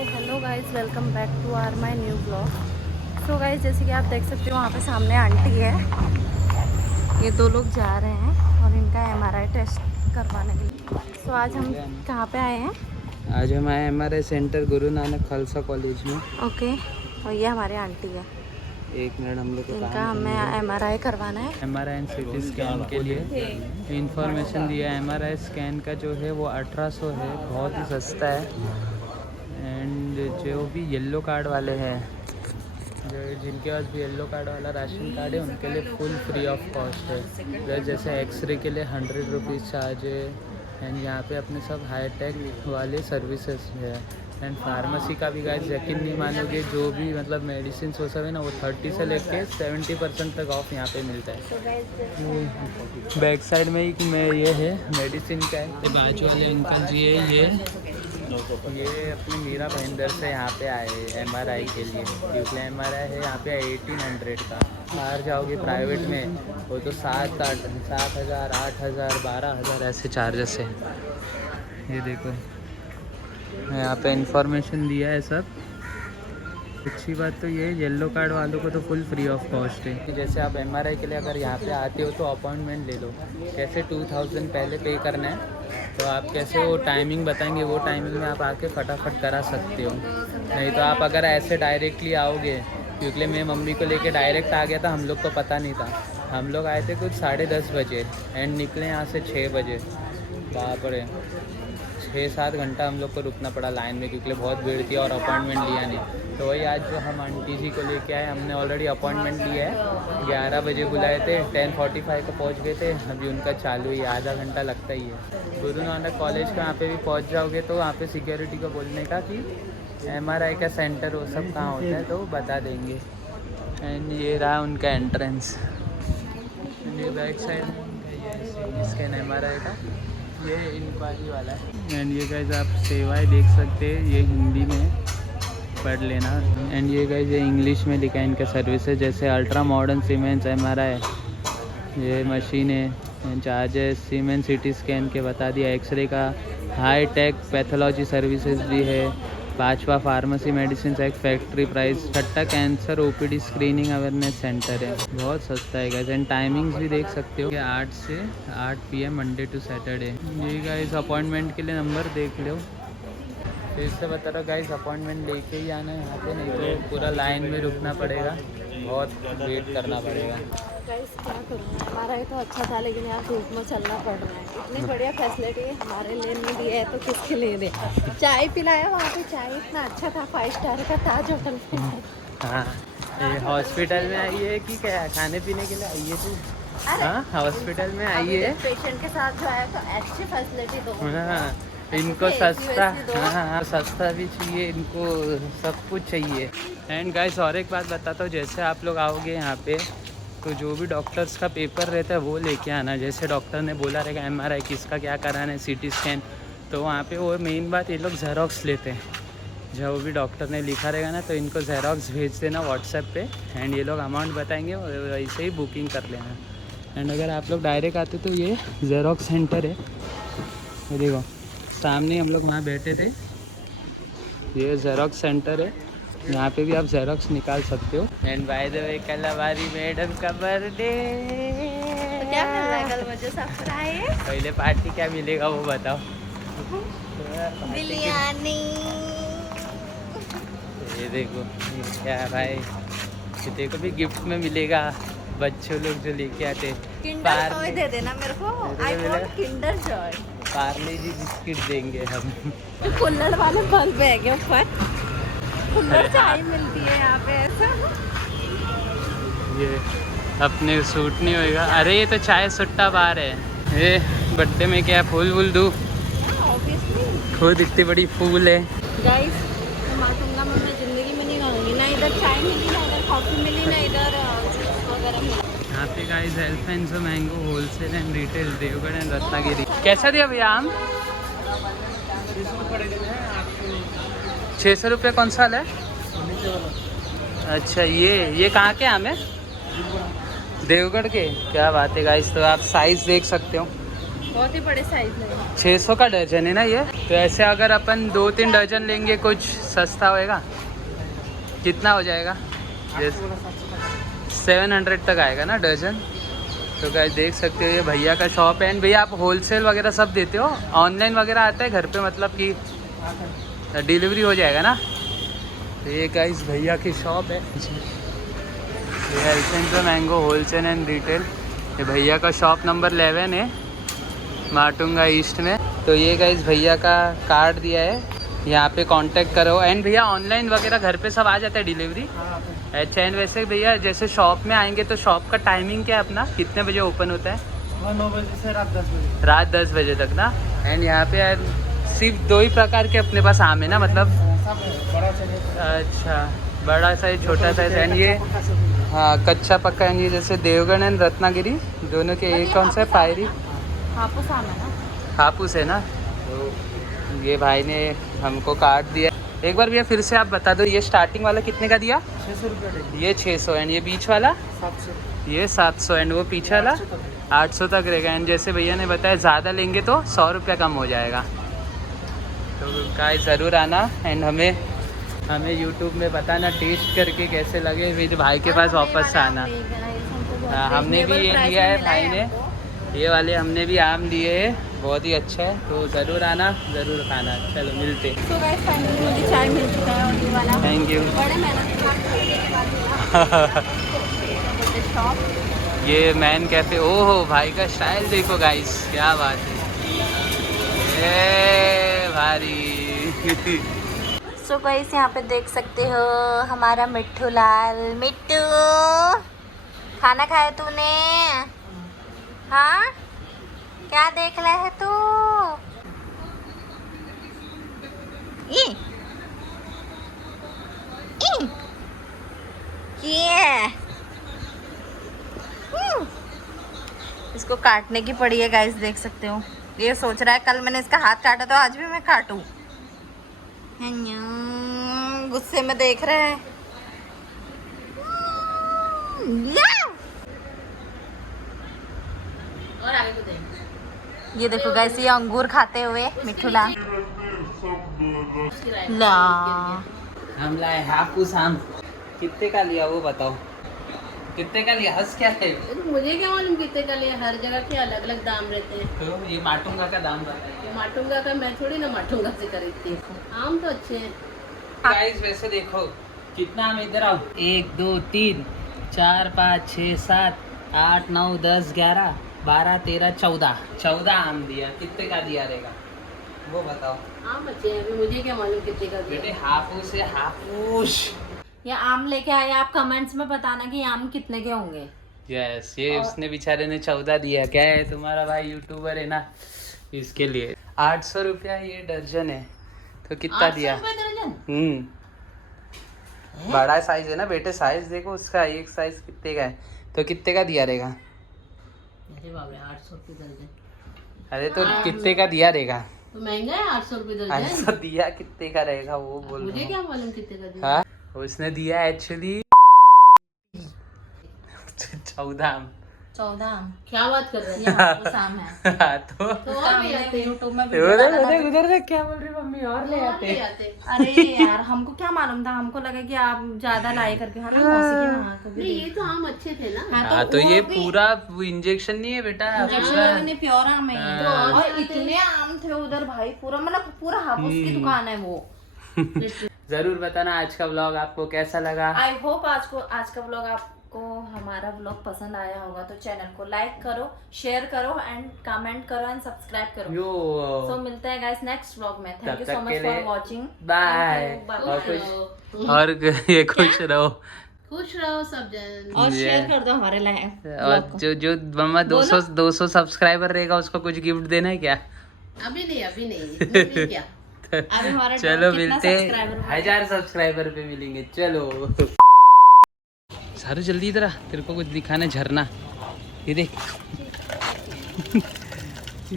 Hello guys, welcome back to our my new blog. So guys, जैसे कि आप देख सकते हो वहाँ पे सामने आंटी है। ये दो लोग जा रहे हैं और इनका MRI टेस्ट करवाने के लिए। सो आज हम कहाँ पे आए हैं? आज हम आए MRI centre Guru Nanak Khalsa college में। ओके, और ये हमारे आंटी है। एक मिनट, हम लोग को इनका हमें MRI करवाना है। MRI एंड CT स्कैन के लिए इंफॉर्मेशन दिया। MRI स्कैन का जो है वो 1800 है, बहुत ही सस्ता है। एंड जो भी येलो कार्ड वाले हैं, जो जिनके पास भी येलो कार्ड वाला राशन कार्ड है, उनके लिए फुल फ्री ऑफ कॉस्ट है। जैसे एक्सरे के लिए 100 रुपीज़ चार्ज है। एंड यहाँ पे अपने सब हाईटेक वाले सर्विसेज है। एंड फार्मेसी का भी गाइस यकीन नहीं मानोगे, जो भी मतलब मेडिसिन वो सब है ना, वो 30 से लेके 70% तक ऑफ यहाँ पे मिलता है। बैक साइड में एक में ये है मेडिसिन का है। बाजू वाले अंकल जी है, ये अपनी मीरा भाईंदर से यहाँ पे आए MRI के लिए, क्योंकि MRI है यहाँ पे 1800 का। बाहर जाओगे प्राइवेट में वो तो 7,000, 8,000, 12,000 ऐसे चार्जेस है। ये देखो यहाँ पे इंफॉर्मेशन दिया है सब। अच्छी बात तो ये येलो कार्ड वालों को तो फुल फ्री ऑफ कॉस्ट है। जैसे आप MRI के लिए अगर यहाँ पे आते हो तो अपॉइंटमेंट ले लो। कैसे 2000 पहले पे करना है, तो आप कैसे वो टाइमिंग बताएंगे, वो टाइमिंग में आप आके फटाफट करा सकते हो। नहीं तो आप अगर ऐसे डायरेक्टली आओगे, क्योंकि मैं मम्मी को लेके डायरेक्ट आ गया था, हम लोग को पता नहीं था। हम लोग आए थे कुछ 10:30 बजे एंड निकले यहाँ से 6 बजे। बाप रे, 6-7 घंटा हम लोग को रुकना पड़ा लाइन में, क्योंकि बहुत भीड़ थी और अपॉइंटमेंट लिया नहीं। तो वही आज जो हम आंटी जी को लेके आए, हमने ऑलरेडी अपॉइंटमेंट लिया है। 11 बजे बुलाए थे, 10:45 को पहुंच गए थे। अभी उनका चालू ही, आधा घंटा लगता ही है। गुरु नानक कॉलेज का वहाँ पे भी पहुँच जाओगे तो वहाँ पे सिक्योरिटी को बोलने का कि MRI का सेंटर वो सब कहाँ होता है, तो बता देंगे। एंड ये रहा उनका एंट्रेंस। ये बैक साइड ये स्कैन MRI का, ये इंक्वायरी वाला है। एंड ये गाइस आप सेवाएं देख सकते हैं, ये हिंदी में पढ़ लेना। एंड ये गाइस ये इंग्लिश में लिखा है इनका सर्विसेज, जैसे अल्ट्रा मॉडर्न सीमेंस MRI, ये मशीन है, चार्जेस सीमेंस CT स्कैन के बता दिया। एक्सरे का, हाई टेक पैथोलॉजी सर्विसेज भी है। 5वां फार्मेसी मेडिसिन एक फैक्ट्री प्राइस। 6ठा cancer OPD screening awareness centre है, बहुत सस्ता है गाइस। एंड टाइमिंग्स भी देख सकते हो, 8 से 8 PM मंडे टू सैटरडे। ये गाइस अपॉइंटमेंट के लिए नंबर देख लो। फिर से बता रहा गाइस, अपॉइंटमेंट लेके ही आना है यहाँ पे, नहीं तो पूरा लाइन में रुकना पड़ेगा, बहुत वेट करना पड़ेगा। गाइस क्या करूँ, हमारा ही तो अच्छा था, लेकिन यहाँ धूप में चलना पड़ रहा है। इतनी बढ़िया फैसिलिटी हमारे लिए नहीं दी है तो किसके लिए दे। चाय पिलाया वहाँ पे, चाय इतना अच्छा था, 5 स्टार का ताज होटल में। हाँ, ये हॉस्पिटल में आई है कि क्या खाने पीने के लिए आई है तू? हाँ, हॉस्पिटल में आई है। पेशेंट के साथ जो आया तो अच्छी फैसिलिटी दो। हाँ, इनको सस्ता, हाँ सस्ता भी चाहिए, इनको सब कुछ चाहिए। एंड गाइस और एक बात बताता हूँ, जैसे आप लोग आओगे यहाँ पे तो जो भी डॉक्टर्स का पेपर रहता है वो लेके आना। जैसे डॉक्टर ने बोला रहेगा MRI किसका क्या कराना है, CT स्कैन, तो वहाँ पे वो मेन बात ये लोग ज़ेरॉक्स लेते हैं। जो भी डॉक्टर ने लिखा रहेगा ना, तो इनको ज़ेरॉक्स भेज देना WhatsApp पे। एंड ये लोग अमाउंट बताएंगे, वैसे ही बुकिंग कर लेना। एंड अगर आप लोग डायरेक्ट आते तो ये ज़ेरॉक्स सेंटर है, ये देखो सामने हम लोग वहाँ बैठे थे। ये ज़ेरॉक्स सेंटर है, यहाँ पे भी आप ज़ेरॉक्स निकाल सकते हो। एंड बाय द वे कल हमारी मैडम का बर्थडे। तो क्या मिल रहा है कल मुझे सरप्राइज? पहले पार्टी क्या मिलेगा वो बताओ। बिरयानी। ये देखो ये क्या है भाई, ये देखो भी गिफ्ट में मिलेगा। बच्चों लोग जो लेके आते किंडर जॉय दे देना मेरे को, I want Kinder Joy. Parle ji biscuit देंगे हम। कुल्हड़ वाले बल्ब है क्या ऊपर? कुल्हड़ चाय मिलती है यहाँ पे ऐसा। ये अपने सूट नहीं होएगा। अरे ये तो चाय सुट्टा बार है। ये बर्थडे में क्या फूल वूल दूँ? ऑब्वियसली खुद इतनी बड़ी फूल है। गाइस, माटुंगा में मैं जिंदगी में नहीं खाऊंगी, ना इधर चाय मिली, ना इधर कॉफी मिली, ना इधर जूस वगैरह मिला। यहाँ पे guys alphonso mango wholesale and retail Devgad and Ratnagiri. कैसा दिया भैया आम? 600 रुपये। कौन सा है? अच्छा, ये कहाँ के आम है? देवगढ़ के। क्या बात है गाइस, तो आप साइज़ देख सकते हो, बहुत ही बड़े साइज में। 600 का दर्जन है ना ये। तो ऐसे अगर अपन 2-3 दर्जन लेंगे कुछ सस्ता होएगा, कितना हो जाएगा? 700 तक आएगा ना दर्जन। तो गाइस देख सकते हो ये भैया का शॉप है। एंड भैया आप होलसेल वगैरह सब देते हो? ऑनलाइन वगैरह आता है घर पे, मतलब कि डिलीवरी हो जाएगा ना? तो ये गाइस भैया की शॉप है, ये एल्सेंट्रो मैंगो होलसेल एंड रिटेल। ये भैया का शॉप नंबर 11 है, माटुंगा ईस्ट में। तो ये गाइस भैया का कार्ड दिया है, यहाँ पे कांटेक्ट करो। एंड भैया ऑनलाइन वगैरह घर पे सब आ जाता है डिलीवरी? अच्छा। एंड वैसे भैया जैसे शॉप में आएंगे तो शॉप का टाइमिंग क्या है अपना, कितने बजे ओपन होता है? 9 बजे से रात 10 बजे। रात 10 बजे तक ना। एंड यहाँ पे यार सिर्फ 2 ही प्रकार के अपने पास आम है ना, मतलब? सब बड़ा चाहिए। अच्छा, बड़ा साइज छोटा साइज। एंड ये हाँ कच्चा पक्का। एंड ये जैसे देवगढ़ एंड रत्नागिरी दोनों के एक कौन सा है? पायरी हापुस आम है ना? हापुस है ना। तो ये भाई ने हमको कार्ड दिया। एक बार भैया फिर से आप बता दो, ये स्टार्टिंग वाला कितने का दिया? 600 रुपये। ये 600। एंड ये बीच वाला? 700। ये 700। एंड वो पीछे वाला 800 तक रहेगा। एंड जैसे भैया ने बताया ज़्यादा लेंगे तो 100 रुपया कम हो जाएगा। तो गाइस ज़रूर आना। एंड हमें यूट्यूब में बताना टेस्ट करके कैसे लगे, फिर भाई के पास वापस से आना। हाँ, हमने भी ये लिया है, भाई ने ये वाले हमने भी आम लिए है, बहुत ही अच्छा है। तो ज़रूर आना, ज़रूर खाना। चलो मिलते। तो गाइस फाइनली मुझे चाय मिल चुका है, और ये वाला थैंक यू। बड़े मेहनत के बाद शॉप ये मैन कैफे। ओहो भाई का स्टाइल देखो गाइस, क्या बात है, ए भारी। सो गाइस यहाँ पे देख सकते हो हमारा मिट्ठू लाल। मिट्टू खाना खाया तूने? हाँ, क्या देख रहा है तू? इसको काटने की पड़ी है गाइस, देख सकते हो। ये सोच रहा है कल मैंने इसका हाथ काटा तो आज भी मैं काटूं। गुस्से में देख रहे हैं। और आगे को देख। ये देखो गाइस, ये अंगूर खाते हुए मिट्ठू ला। हम लाए हापुस आम। कितने का लिया वो बताओ, कितने का लिया? हंस क्या है? मुझे क्या मालूम कितने का लिया, हर जगह के अलग अलग दाम रहते हैं। तो ये माटुंगा का दाम बताइए। माटुंगा का मैं थोड़ी ना माटुंगा से खरीदती हूँ, आम तो अच्छे हैं। गाइस वैसे देखो कितना आम, इधर आओ। 1 2 3 4 5 6 7 8 9 10 11 12 13 14 आम दिया। कितने का दिया रहेगा वो बताओ? आम अच्छे हैं, अभी मुझे क्या मालूम कितने का बेटे दिया। हापुस है, हापुस। ये आम लेके आए, आप कमेंट्स में बताना कि आम कितने के होंगे। यस, ये उसने बेचारे ने 14 दिया। क्या है, तुम्हारा भाई यूट्यूबर है ना, इसके लिए 800 रुपया ये दर्जन है। तो कितना 800 दिया? रुपए दर्जन? बड़ा साइज है ना बेटे, साइज देखो उसका, एक साइज कितने का है, तो कितने का दिया रहेगा? अरे बाप रे, 800 रुपए दर्जन। अरे तो कितने का दिया रहेगा? तो महंगा है 800 रुपए दर्जन। ऐसा दिया कितने का रहेगा वो बोल मुझे रहा क्या मालूम कितने का हूँ। दिया। हाँ, उसने दिया एक्चुअली 14 आम। 14 आम। क्या बात कर रहे ये हैं? हापुस आम है। हाँ, तो और भी आते हैं। यूट्यूब में उधर देख क्या बोल रही मम्मी, और ले और आते। भी आते हैं। अरे यार, हमको क्या मालूम था, हमको लगा कि आप ज्यादा लाए करके। हाँ ना, मौसी के वहाँ कभी नहीं, ये तो आम अच्छे थे ना। हाँ, तो ये पूरा इंजेक्शन नहीं है बेटा, पूरा प्योर आम है ये। हाँ। और इतने आम थे उधर भाई, पूरा मतलब पूरा हापुस की दुकान है वो। जरूर बताना आज का व्लॉग आपको कैसा लगा। आई होप आज का व्लॉग आपको हमारा व्लॉग पसंद आया होगा। तो चैनल को लाइक करो, शेयर करो एंड कमेंट करो एंड सब्सक्राइब करो। सो मिलते हैं गाइस नेक्स्ट व्लॉग में। थैंक यू तब सो तक मच के फॉर लिए वाचिंग। बाय। खुश और ये खुश रहो सब जन। और शेयर कर दो हमारे लाइन। और जो मम्मा 200 सब्सक्राइबर रहेगा उसको कुछ गिफ्ट देना है क्या? अभी नहीं क्या। अभी हमारा चलो कितना मिलते सब्सक्राइबर हुआ है? 1000 सब्सक्राइबर पे मिलेंगे। चलो सारे जल्दी इधर आ, तेरे को कुछ दिखाना है, झरना ये देख।